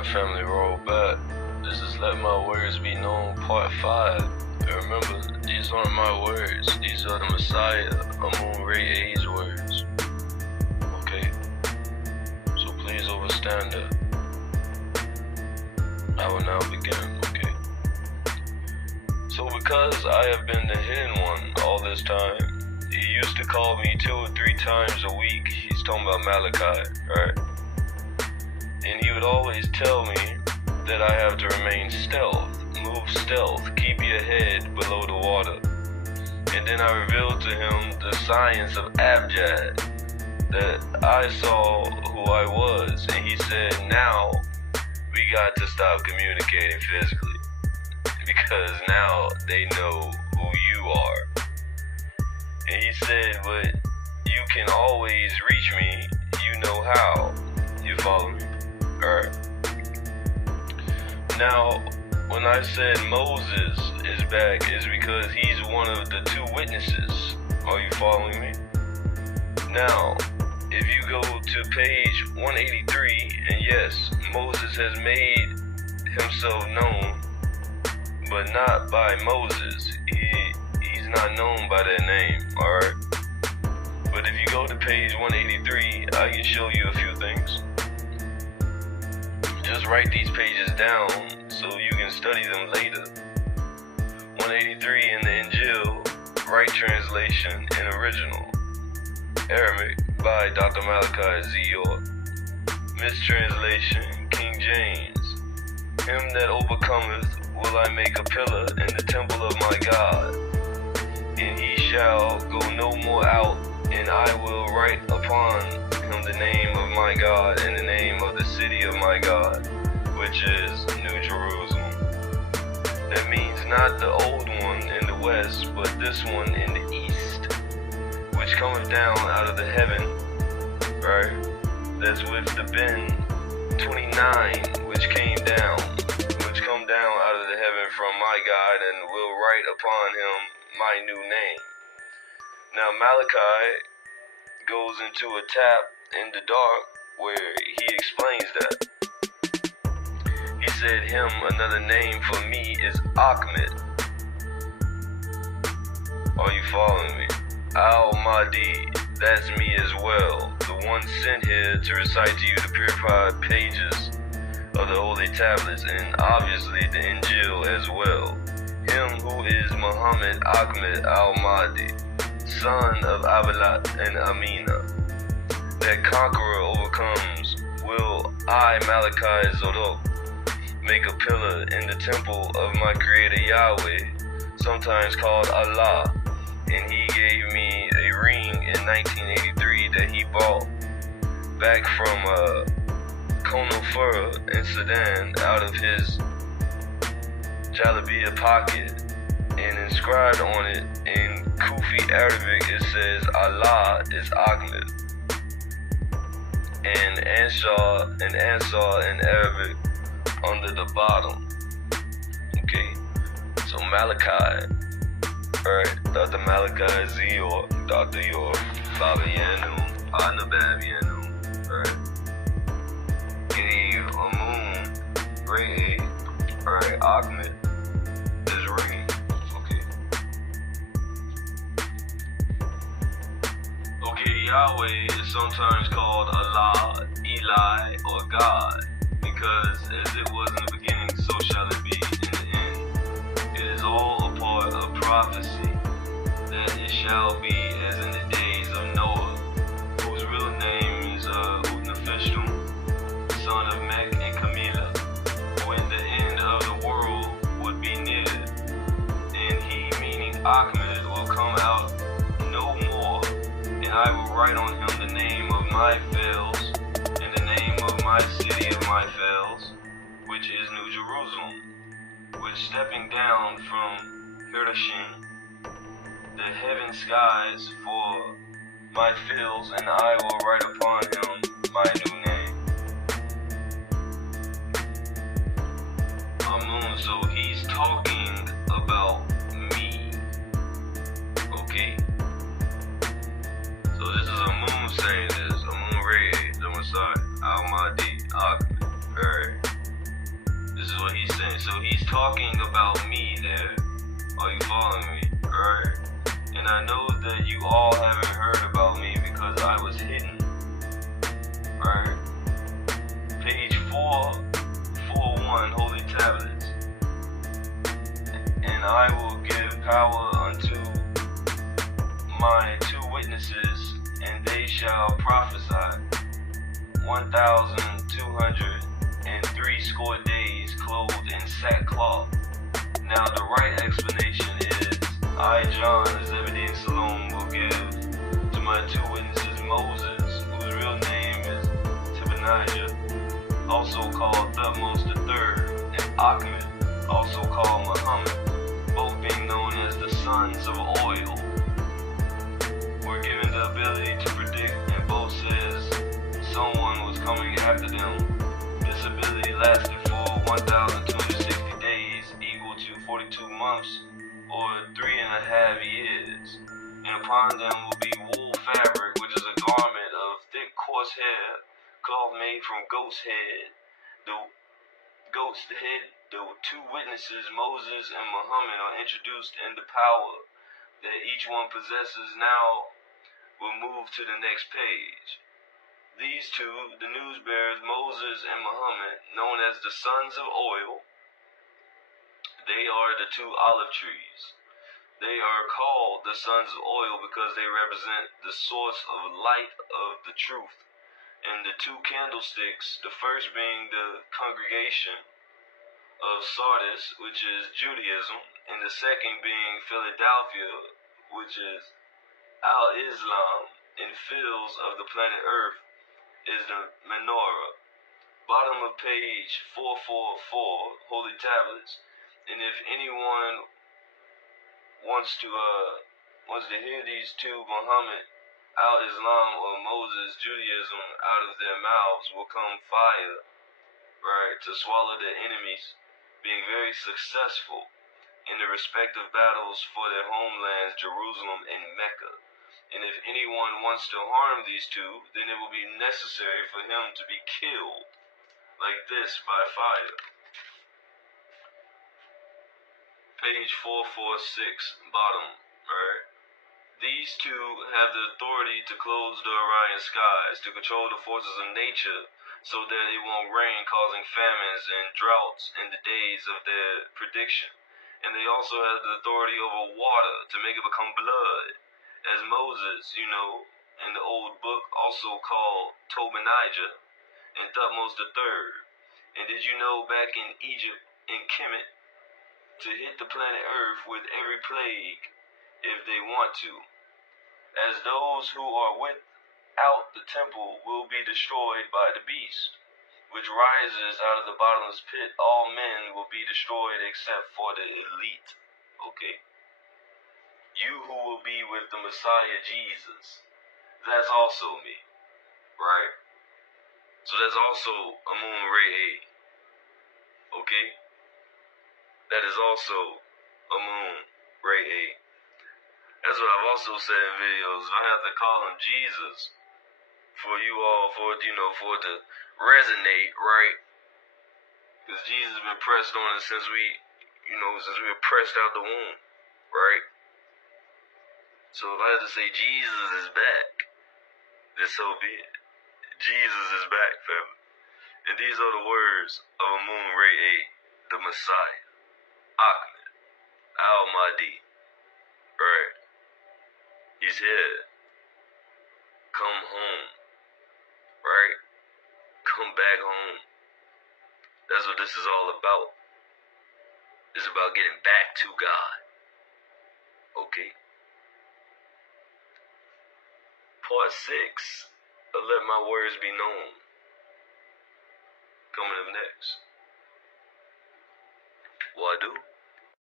Alright, family, roll back. This is Let My Words Be Known Part 5. And remember, these aren't my words. These are the Messiah, Amun Ray A's words. Okay? So please overstand that. I will now begin, okay? So because I have been the hidden one all this time, he used to call me 2 or 3 times a week. He's talking about Malachi, right? And he would always tell me that I have to remain stealth, move stealth, keep your head below the water. And then I revealed to him the science of Abjad, that I saw who I was, and he said, now we got to stop communicating physically, because now they know who you are. And he said, but you can always reach me, you know how. You follow me? Alright. Now, when I said Moses is back, is because he's one of the 2 witnesses. Are you following me? Now, if you go to page 183, and yes, Moses has made himself known, but not by Moses. He's not known by that name, alright? But if you go to page 183, I can show you a few things. Just write these pages down so you can study them later. 183 in the Injil, right translation in original. Arabic by Dr. MalachiZ.YorkEl. Mistranslation, King James. Him that overcometh will I make a pillar in the temple of my God, and he shall go no more out, and I will write upon him the name of my God and the name of the city of my God, which is New Jerusalem. That means not the old one in the west, but this one in the east, which cometh down out of the heaven, right? That's with the Ben 29, which came down, which come down out of the heaven from my God, and will write upon him my new name. Now Malachi goes into a tap in the dark where he explains that. He said him, another name for me is Ahmed. Are you following me? Al-Mahdi, that's me as well, the one sent here to recite to you the purified pages of the holy tablets, and obviously the Injil as well. Him who is Muhammad Ahmed Al-Mahdi, son of Abilat and Amina. That conqueror overcomes, will I, MalachiZ.YorkEl, make a pillar in the temple of my creator Yahweh, sometimes called Allah, and he gave me a ring in 1983 that he bought back from Konofura in Sudan out of his Jalabia pocket, and inscribed on it in Kufi Arabic it says Allah is Ahmed, and Ansar in Arabic under the bottom. Okay, so Malachi, alright, Dr. MalachiZ.YorkEl, Dr. York, Baba Yanun, Anabab Yanun, alright, gave Amun Ray, alright, Ahmed his ring. Okay, Yahweh is sometimes called Allah, Eli, or God, because as it was in the beginning, so shall it be in the end. It is all a part of prophecy, that it shall be as in the days of Noah, whose real name is Utnapishtim, son of Mech and Camilla, when the end of the world would be near, and he, meaning Ahmed, will come out no more, and I will write on him the name of my fails, and the name of my city of my fails, which is New Jerusalem, which stepping down from Hiroshima, the heaven skies for my fields, and I will write upon him my new name. Amun, so he's talking about me. Okay? So this is Amun saying this. Amun Ray, the Messiah, Al-Mahdi, Ahmed. Alright. is what he's saying. So he's talking about me there. Are you following me? Alright. And I know that you all haven't heard about me because I was hidden. Alright. Page 441, Holy Tablets. And I will give power unto my 2 witnesses, and they shall prophesy 1,260 days clothed in sackcloth. Now the right explanation is, I, John, as Zebedee Salome, will give to my 2 witnesses Moses, whose real name is Tibonijah, also called Thutmose III, and Achmed, also called Muhammad, both being known as the sons of oil, were given the ability to predict, and both says someone was coming after them. This ability lasted for 1,260 days, equal to 42 months, or 3.5 years. And upon them will be wool fabric, which is a garment of thick, coarse hair, cloth made from goat's head. The goat's head, the 2 witnesses, Moses and Muhammad, are introduced in the power that each one possesses. Now we'll move to the next page. These 2, the news bearers, Moses and Muhammad, known as the sons of oil, they are the 2 olive trees. They are called the sons of oil because they represent the source of light of the truth. And the 2 candlesticks, the first being the congregation of Sardis, which is Judaism, and the second being Philadelphia, which is Al-Islam, and fields of the planet Earth is the menorah. Bottom of page 444, Holy Tablets. And if anyone wants to hear these 2, Muhammad, Al-Islam, or Moses, Judaism, out of their mouths will come fire, right, to swallow their enemies, being very successful in the respective battles for their homelands, Jerusalem and Mecca. And if anyone wants to harm these 2, then it will be necessary for him to be killed like this by fire. Page 446, bottom, alright. These 2 have the authority to close the Orion skies, to control the forces of nature so that it won't rain, causing famines and droughts in the days of their prediction. And they also have the authority over water to make it become blood, as Moses, in the old book, also called Tobonijah, and Thutmose III. And did you know back in Egypt, in Kemet, to hit the planet Earth with every plague if they want to, as those who are without the temple will be destroyed by the beast, which rises out of the bottomless pit. All men will be destroyed except for the elite. Okay? You who will be with the Messiah Jesus, that's also me, right? So that's also Amun Re. Okay? That is also Amun Re. That's what I've also said in videos. I have to call him Jesus for you all, for it to resonate, right? Because Jesus has been pressed on us since we were pressed out the womb, right? So if I had to say Jesus is back, then so be it. Jesus is back, family. And these are the words of Amun Re, the Messiah, Ahmed, Al-Mahdi, right? He's here. Come home, right? Come back home. That's what this is all about. It's about getting back to God. Okay? Part 6, let my words be known. Coming up next. Wadu.